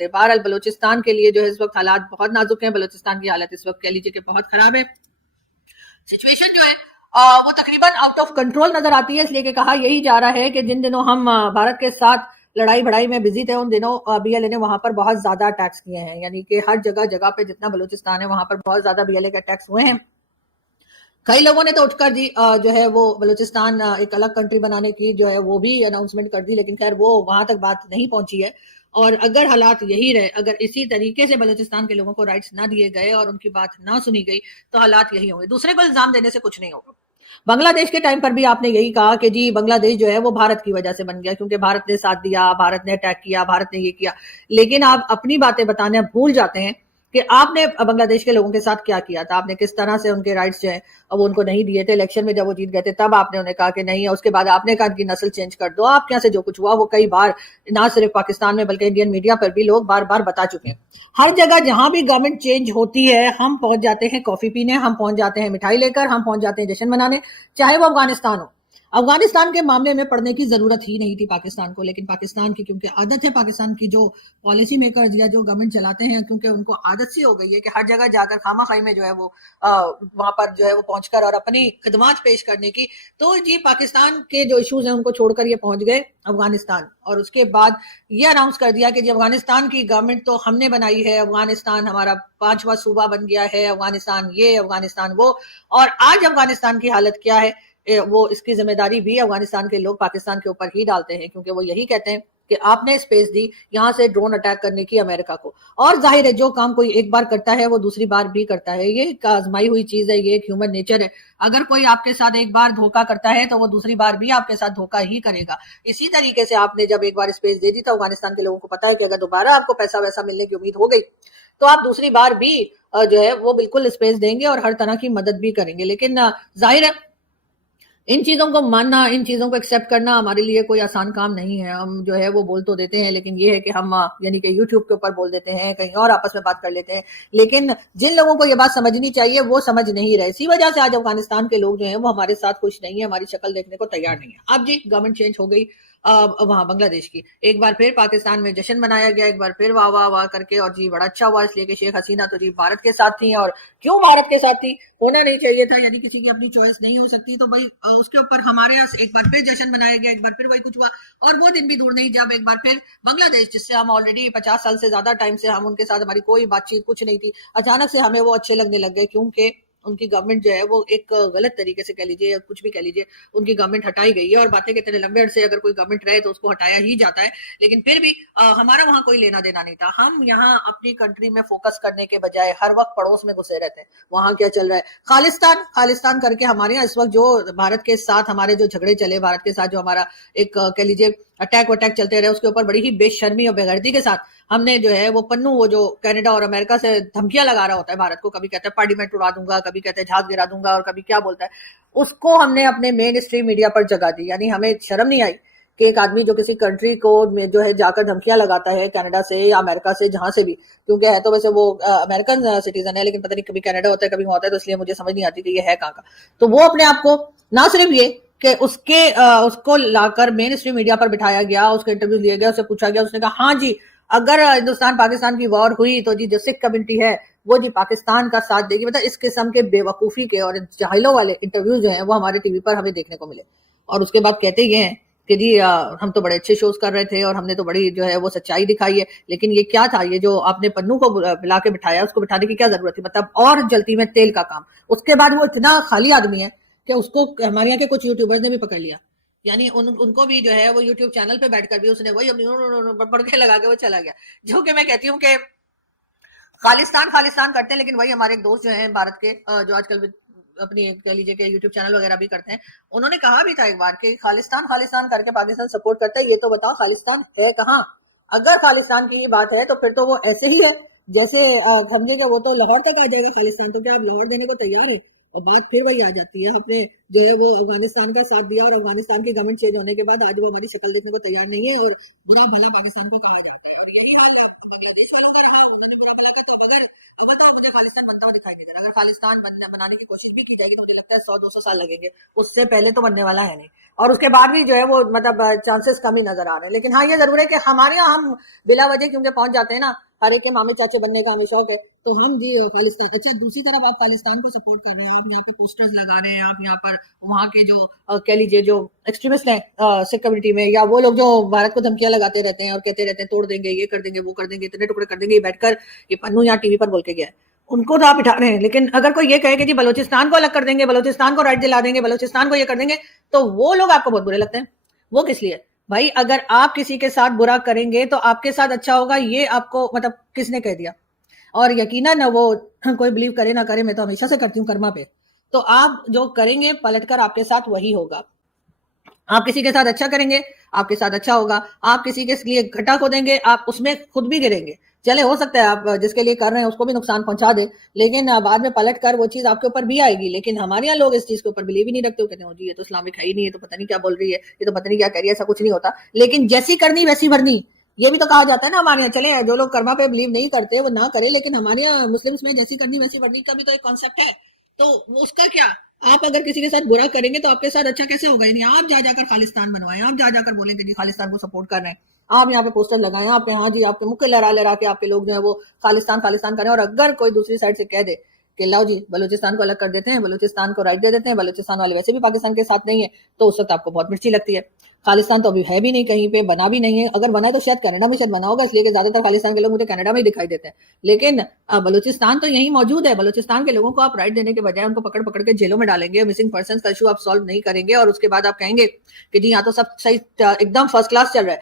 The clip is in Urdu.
ہے. بہرحال بلوچستان کے لیے جو ہے اس وقت حالات بہت نازک ہیں. بلوچستان کی حالت اس وقت کہہ لیجیے کہ بہت خراب ہے. سچویشن جو ہے وہ تقریباً آؤٹ آف کنٹرول نظر آتی ہے, اس لیے کہ کہا یہی جا رہا ہے کہ جن دنوں ہم بھارت کے ساتھ لڑائی بڑائی میں بزی تھے ان دنوں بی ایل اے نے وہاں پر بہت زیادہ اٹیکس کیے ہیں. یعنی کہ ہر جگہ پہ جتنا بلوچستان ہے وہاں پر بہت زیادہ بی ایل اے کے اٹیکس ہوئے ہیں. کئی لوگوں نے تو اٹھ کر جی جو ہے وہ بلوچستان ایک الگ کنٹری بنانے کی جو ہے وہ بھی اناؤنسمنٹ کر دی, لیکن خیر وہ وہاں تک بات نہیں پہنچی ہے. اور اگر حالات یہی رہے, اگر اسی طریقے سے بلوچستان کے لوگوں کو رائٹس نہ دیے گئے اور ان کی بات نہ سنی گئی تو حالات یہی ہوں گے. دوسرے کو الزام دینے سے کچھ نہیں ہوگا. بنگلہ دیش کے ٹائم پر بھی آپ نے یہی کہا کہ جی بنگلہ دیش جو ہے وہ بھارت کی وجہ سے بن گیا کیونکہ بھارت نے ساتھ دیا, بھارت نے اٹیک کیا, بھارت نے یہ کیا. لیکن آپ اپنی باتیں بتانے بھول جاتے ہیں کہ آپ نے بنگلہ دیش کے لوگوں کے ساتھ کیا کیا تھا. آپ نے کس طرح سے ان کے رائٹس جو ہیں اب ان کو نہیں دیے تھے. الیکشن میں جب وہ جیت گئے تھے تب آپ نے انہیں کہا کہ نہیں, اس کے بعد آپ نے کہا کہ نسل چینج کر دو. آپ کے یہاں سے جو کچھ ہوا وہ کئی بار نہ صرف پاکستان میں بلکہ انڈین میڈیا پر بھی لوگ بار بار بتا چکے ہیں. ہر جگہ جہاں بھی گورنمنٹ چینج ہوتی ہے ہم پہنچ جاتے ہیں کافی پینے, ہم پہنچ جاتے ہیں مٹھائی لے کر, ہم پہنچ جاتے ہیں جشن منانے, چاہے وہ افغانستان ہو. افغانستان کے معاملے میں پڑھنے کی ضرورت ہی نہیں تھی پاکستان کو, لیکن پاکستان کی کیونکہ عادت ہے, پاکستان کی جو پالیسی میکر یا جو گورنمنٹ چلاتے ہیں کیونکہ ان کو عادت سی ہو گئی ہے کہ ہر جگہ جا کر خامہ خائی میں جو ہے وہ وہاں پر جو ہے وہ پہنچ کر اور اپنی خدمات پیش کرنے کی, تو جی پاکستان کے جو ایشوز ہیں ان کو چھوڑ کر یہ پہنچ گئے افغانستان. اور اس کے بعد یہ اناؤنس کر دیا کہ جی افغانستان کی گورنمنٹ تو ہم نے بنائی ہے, افغانستان ہمارا 5واں صوبہ بن گیا ہے, افغانستان یہ افغانستان وہ. اور آج افغانستان کی حالت کیا ہے وہ اس کی ذمہ داری بھی افغانستان کے لوگ پاکستان کے اوپر ہی ڈالتے ہیں کیونکہ وہ یہی کہتے ہیں کہ آپ نے اسپیس دی یہاں سے ڈرون اٹیک کرنے کی امریکہ کو. اور ظاہر ہے جو کام کوئی ایک بار کرتا ہے وہ دوسری بار بھی کرتا ہے, یہ ایک آزمائی ہوئی چیز ہے, یہ ایک ہیومن نیچر ہے. اگر کوئی آپ کے ساتھ ایک بار دھوکا کرتا ہے تو وہ دوسری بار بھی آپ کے ساتھ دھوکا ہی کرے گا. اسی طریقے سے آپ نے جب ایک بار اسپیس دے دی تو افغانستان کے لوگوں کو پتا ہے کہ اگر دوبارہ آپ کو پیسہ ویسا ملنے کی امید ہو گئی تو آپ دوسری بار بھی جو ہے وہ بالکل اسپیس دیں گے اور ہر طرح کی مدد بھی کریں گے. لیکن ظاہر ہے ان چیزوں کو ماننا, ان چیزوں کو ایکسیپٹ کرنا ہمارے لیے کوئی آسان کام نہیں ہے. ہم جو ہے وہ بول تو دیتے ہیں لیکن یہ ہے کہ ہم یعنی کہ یوٹیوب کے اوپر بول دیتے ہیں, کہیں اور آپس میں بات کر لیتے ہیں, لیکن جن لوگوں کو یہ بات سمجھنی چاہیے وہ سمجھ نہیں رہے. اسی وجہ سے آج افغانستان کے لوگ جو ہیں وہ ہمارے ساتھ خوش نہیں ہیں, ہماری شکل دیکھنے کو تیار نہیں ہے. اب جی گورنمنٹ چینج ہو گئی وہاں بنگلہ دیش کی, ایک بار پھر پاکستان میں جشن منایا گیا, ایک بار پھر واہ واہ واہ کر کے, اور جی بڑا اچھا ہوا اس لیے کہ شیخ حسینہ تو جی بھارت کے ساتھ تھی. اور کیوں بھارت کے ساتھ تھی, ہونا نہیں چاہیے تھا, یعنی کسی کی اپنی چوائس نہیں ہو سکتی, تو بھائی اس کے اوپر ہمارے یہاں ایک بار پھر جشن منایا گیا, ایک بار پھر وہی کچھ ہوا. اور وہ دن بھی دور نہیں جب ایک بار پھر بنگلہ دیش جس سے ہم آلریڈی 50 سال سے زیادہ ٹائم سے ہم ان کے ساتھ ہماری کوئی بات چیت کچھ نہیں تھی, اچانک سے ہمیں وہ اچھے لگنے لگ گئے کیونکہ ان کی گورنمنٹ جو ہے وہ ایک غلط طریقے سے کہہ لیجیے یا کچھ بھی کہہ لیجیے ان کی گورنمنٹ ہٹائی گئی ہے. اور باتیں کہ اتنے لمبے عرصے اگر کوئی گورنمنٹ رہے تو اس کو ہٹایا ہی جاتا ہے, لیکن پھر بھی ہمارا وہاں کوئی لینا دینا نہیں تھا. ہم یہاں اپنی کنٹری میں فوکس کرنے کے بجائے ہر وقت پڑوس میں گھسے رہتے ہیں, وہاں کیا چل رہا ہے. خالستان خالستان کر کے ہمارے یہاں اس وقت جو بھارت کے ساتھ ہمارے جو جھگڑے چلے, بھارت کے ساتھ جو ہمارا ایک کہہ لیجیے اٹیک وٹیک چلتے رہے, اس کے اوپر بڑی ہی بے شرمی اور بے غیرتی کے ساتھ ہم نے جو ہے وہ پنو وہ جو کینیڈا اور امریکہ سے دھمکیاں لگا رہا ہوتا ہے بھارت کو, کبھی کہتا ہے پارلیمنٹ اڑا دوں گا, کبھی کہتے ہیں جہاز گرا دوں گا, اور کبھی کیا بولتا ہے, اس کو ہم نے اپنے مین اسٹریم میڈیا پر جگہ دی. یعنی ہمیں شرم نہیں آئی کہ ایک آدمی جو کسی کنٹری کو جو ہے جا کر دھمکیاں لگاتا ہے کینیڈا سے یا امریکہ سے جہاں سے بھی, کیونکہ ہے تو ویسے وہ امریکن سٹیزن ہے لیکن پتہ نہیں کبھی کینیڈا ہوتا ہے کبھی ہوتا ہے, تو اس لیے مجھے سمجھ نہیں آتی کہ یہ ہے کہاں کا. تو وہ اپنے آپ کو نہ صرف یہ کہ اس کو لا کر مین اسٹریم میڈیا پر بٹھایا گیا, اس کے انٹرویو لیا گیا, اسے پوچھا گیا, اس نے کہا ہاں جی اگر ہندوستان پاکستان کی وار ہوئی تو جی جو سکھ کمیونٹی ہے وہ جی پاکستان کا ساتھ دے گی. مطلب اس قسم کے بے وقوفی کے اور جاہلوں والے انٹرویو جو ہیں وہ ہمارے ٹی وی پر ہمیں دیکھنے کو ملے. اور اس کے بعد کہتے یہ ہیں کہ جی ہم تو بڑے اچھے شوز کر رہے تھے اور ہم نے تو بڑی جو ہے وہ سچائی دکھائی ہے, لیکن یہ کیا تھا, یہ جو آپ نے پنو کو بلا کے بٹھایا اس کو بٹھانے کی کیا ضرورت تھی, مطلب اور جلتی میں تیل کا کام. اس کے بعد وہ اتنا خالی آدمی ہے کہ اس کو ہمارے یہاں کے کچھ یوٹیوبرز نے بھی پکڑ لیا, یعنی ان کو بھی جو ہے وہ یوٹیوب چینل پہ بیٹھ کر بھی اس نے وہی اپنی بڑکے لگا کے وہ چلا گیا. جو کہ میں کہتی ہوں کہ خالستان خالستان کرتے ہیں, لیکن وہی ہمارے ایک دوست جو ہیں بھارت کے جو آج کل اپنی کہہ لیجیے کہ یوٹیوب چینل وغیرہ بھی کرتے ہیں, انہوں نے کہا بھی تھا ایک بار کہ خالستان خالستان کر کے پاکستان سپورٹ کرتا ہے, یہ تو بتاؤ خالستان ہے کہاں. اگر خالستان کی یہ بات ہے تو پھر تو وہ ایسے ہی ہے جیسے سمجھے گا وہ تو لاہور تک آ جائے گا خالستان, تو کیا آپ لاہور دینے کو تیار ہے. اور بات پھر وہی آ جاتی ہے, ہم نے جو ہے وہ افغانستان کا ساتھ دیا اور افغانستان کی گورنمنٹ چینج ہونے کے بعد آج وہ ہماری شکل دیکھنے کو تیار نہیں ہے اور برا بھلا پاکستان کو کہا جاتا ہے. اور یہی حال بنگلہ دیش والوں کا رہا, انہوں نے برا بھلا کا تو بغیر مجھے خالستان بنتا ہوا دکھائی دے رہا. اگر خالستان بنانے کی کوشش بھی کی جائے گی تو مجھے لگتا ہے 100-200 سال لگیں گے, اس سے پہلے تو بننے والا ہے نہیں. اور اس کے بعد بھی جو ہے وہ مطلب چانسز کم ہی نظر آ رہے ہیں. لیکن ہاں یہ ضرور ہے کہ ہمارے یہاں ہم بلا وجہ کیونکہ پہنچ جاتے ہیں نا, ہر ایک کے مامے چاچے بننے کا ہمیں شوق ہے, تو ہم جی خالستان. اچھا دوسری طرف آپ خالستان کو سپورٹ کر رہے ہیں, آپ یہاں پہ پوسٹرز لگا رہے ہیں, آپ یہاں پر وہاں کے جو کہہ لیجیے جو ایکسٹریمسٹ ہیں سکھ کمیونٹی میں, یا وہ لوگ جو بھارت کو دھمکیاں لگاتے رہتے ہیں اور کہتے رہتے ہیں توڑ دیں گے, یہ کر دیں گے, وہ کر دیں گے, اتنے ٹکڑے کر دیں گے, یہ بیٹھ کر یہ پنو یہاں ٹی وی پر بول کے گیا ہے, ان کو تو آپ اٹھا رہے ہیں. لیکن اگر کوئی یہ کہے کہ جی بلوچستان کو الگ کر دیں گے, بلوچستان کو رائٹ دلا دیں گے, بلوچستان کو یہ کر دیں گے, تو وہ لوگ آپ کو بہت برے لگتے ہیں. وہ کس لیے بھائی؟ اگر آپ کسی کے ساتھ برا کریں گے تو آپ کے ساتھ اچھا ہوگا, یہ آپ کو مطلب کس نے کہہ دیا؟ اور یقیناً وہ کوئی بلیو کرے نہ کرے, میں تو ہمیشہ سے کرتی ہوں کرما پہ, تو آپ جو کریں گے پلٹ کر آپ کے ساتھ وہی ہوگا. آپ کسی کے ساتھ اچھا کریں گے, آپ کے ساتھ اچھا ہوگا. آپ کسی کے لیے گھٹا کھودیں گے, آپ اس میں خود بھی گریں گے. چلے ہو سکتا ہے آپ جس کے لیے کر رہے ہیں اس کو بھی نقصان پہنچا دے, لیکن بعد میں پلٹ کر وہ چیز آپ کے اوپر بھی آئے گی. لیکن ہمارے یہاں لوگ اس چیز کے اوپر بلیو ہی نہیں رکھتے, کہتے ہیں جی یہ تو اسلامک ہے ہی نہیں, یہ تو پتہ نہیں کیا بول رہی ہے, یہ تو پتہ نہیں کیا کہہ رہی ہے, ایسا کچھ نہیں ہوتا. لیکن جیسی کرنی ویسی بھرنی, یہ بھی تو کہا جاتا ہے نا ہمارے یہاں. چلے جو لوگ کرما پہ بلیو نہیں کرتے وہ نہ کرے, لیکن ہمارے یہاں مسلمس میں جیسی کرنی ویسی بھرنی کا بھی تو ایک کانسیپٹ ہے. تو اس کا کیا, آپ اگر کسی کے ساتھ برا کریں گے تو آپ کے ساتھ اچھا کیسے ہوگا؟ یعنی آپ جا کر خالستان بنوائیں, آپ جا کر بولیں کہ جی خالستان کو سپورٹ کر رہے ہیں, آپ یہاں پہ پوسٹر لگائیں, آپ ہاں جی آپ کے مکے لہرا لہرا کے آپ کے لوگ جو ہے وہ خالستان خالستان کریں. اور اگر کوئی دوسری سائڈ سے کہہ دے کہ لاؤ جی بلوچستان کو الگ کر دیتے ہیں, بلوچستان کو رائٹ دے دیتے ہیں, بلوچستان والے ویسے بھی پاکستان کے ساتھ نہیں ہے, تو اس وقت آپ کو بہت مرچی لگتی ہے. خالستان تو ابھی ہے بھی نہیں, کہیں پہ بنا بھی نہیں ہے. اگر بنا ہے تو شاید کینیڈا میں شاید بنا ہوگا, اس لیے کہ زیادہ تر خالستان کے لوگ مجھے کینیڈا میں ہی دکھائی دیتے ہیں. لیکن بلوچستان تو یہی موجود ہے. بلوچستان کے لوگوں کو آپ رائٹ دینے کے بجائے ان کو پکڑ پکڑ کے جیلوں میں ڈالیں گے, مسنگ پرسنس کا ایشو آپ سالو نہیں کریں گے, اور اس کے بعد آپ کہیں گے کہ جی یہاں تو سب صحیح ایک دم فرسٹ کلاس چل رہا ہے.